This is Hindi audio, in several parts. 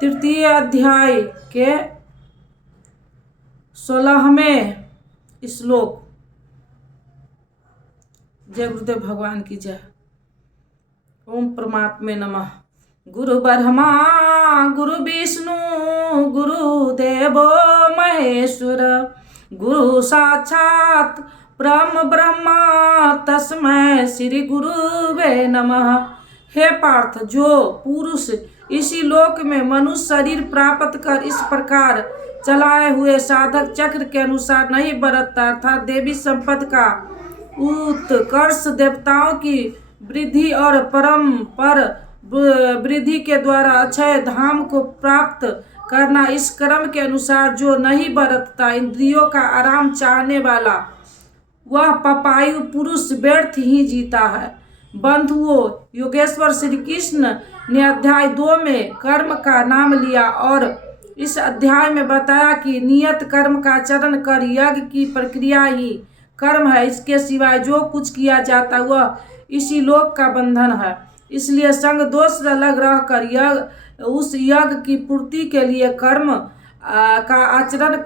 तृतीय अध्याय के 16वें श्लोक। जय गुरुदेव भगवान की जय। ओम परमात्मे नमः। गुरु ब्रह्मा गुरु विष्णु गुरुदेवो महेश्वर, गुरु साक्षात परम ब्रह्मा तस्मै श्री गुरुवे नमः। हे पार्थ, जो पुरुष इसी लोक में मनुष्य शरीर प्राप्त कर इस प्रकार चलाए हुए साधक चक्र के अनुसार नहीं बरतता, अर्थात देवी संपद का उत्कर्ष, देवताओं की वृद्धि और परम पर वृद्धि के द्वारा अक्षय धाम को प्राप्त करना, इस क्रम के अनुसार जो नहीं बरतता, इंद्रियों का आराम चाहने वाला, वह पपायु पुरुष व्यर्थ ही जीता है। बंधुओं, योगेश्वर श्री कृष्ण ने अध्याय 2 में कर्म का नाम लिया और इस अध्याय में बताया कि नियत कर्म का आचरण कर यज्ञ की प्रक्रिया ही कर्म है। इसके सिवाय जो कुछ किया जाता वह इसी लोक का बंधन है। इसलिए संग दोष अलग रहकर उस यज्ञ की पूर्ति के लिए कर्म का आचरण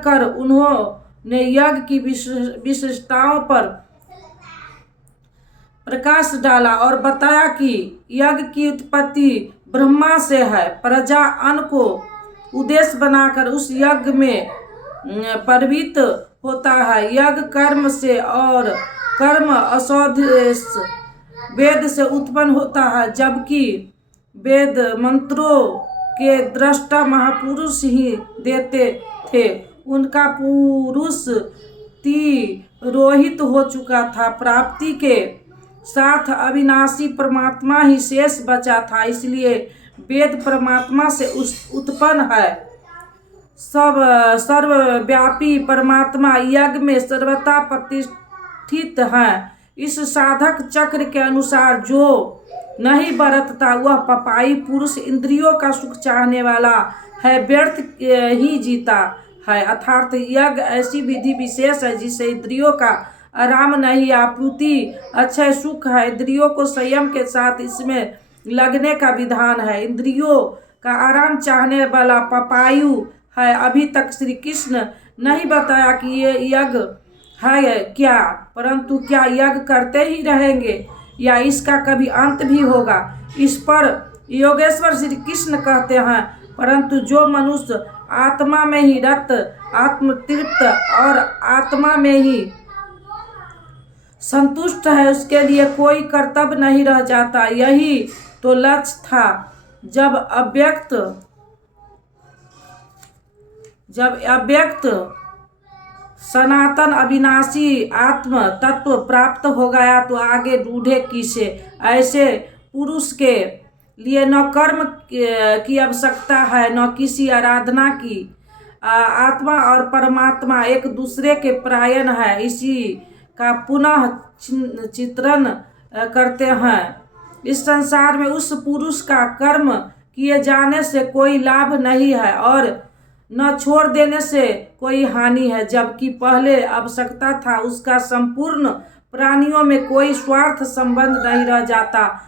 कर उन्होंने यज्ञ की विशिष्टताओं पर प्रकाश डाला और बताया कि यज्ञ की उत्पत्ति ब्रह्मा से है। प्रजा अन्न को उद्देश्य बनाकर उस यज्ञ में प्रवृत्त होता है। यज्ञ कर्म से और कर्म असौदेश वेद से उत्पन्न होता है, जबकि वेद मंत्रों के दृष्टा महापुरुष ही देते थे। उनका पुरुष तिरोहित हो चुका था। प्राप्ति के साथ अविनाशी परमात्मा ही शेष बचा था, इसलिए वेद परमात्मा से उत्पन्न है। सर्वव्यापी परमात्मा यज्ञ में सर्वथा प्रतिष्ठित है। इस साधक चक्र के अनुसार जो नहीं बरतता वह पपाई पुरुष, इंद्रियों का सुख चाहने वाला है, व्यर्थ ही जीता है। अर्थात यज्ञ ऐसी विधि विशेष है जिससे इंद्रियों का आराम नहीं, आपूर्ति अक्षय सुख है। इंद्रियों को संयम के साथ इसमें लगने का विधान है। इंद्रियों का आराम चाहने वाला पपायु है। अभी तक श्री कृष्ण नहीं बताया कि ये यज्ञ है क्या, परंतु क्या यज्ञ करते ही रहेंगे या इसका कभी अंत भी होगा। इस पर योगेश्वर श्री कृष्ण कहते हैं, परंतु जो मनुष्य आत्मा में ही रत, आत्मतृप्त और आत्मा में ही संतुष्ट है, उसके लिए कोई कर्तव्य नहीं रह जाता। यही तो लक्ष्य था। जब अव्यक्त सनातन अविनाशी आत्म तत्व प्राप्त हो गया तो आगे ढूंढे किसे। ऐसे पुरुष के लिए न कर्म की आवश्यकता है न किसी आराधना की। आत्मा और परमात्मा एक दूसरे के प्रायण है, इसी का पुनः चित्रण करते हैं। इस संसार में उस पुरुष का कर्म किए जाने से कोई लाभ नहीं है और न छोड़ देने से कोई हानि है, जबकि पहले आवश्यकता था उसका। संपूर्ण प्राणियों में कोई स्वार्थ संबंध नहीं रह जाता।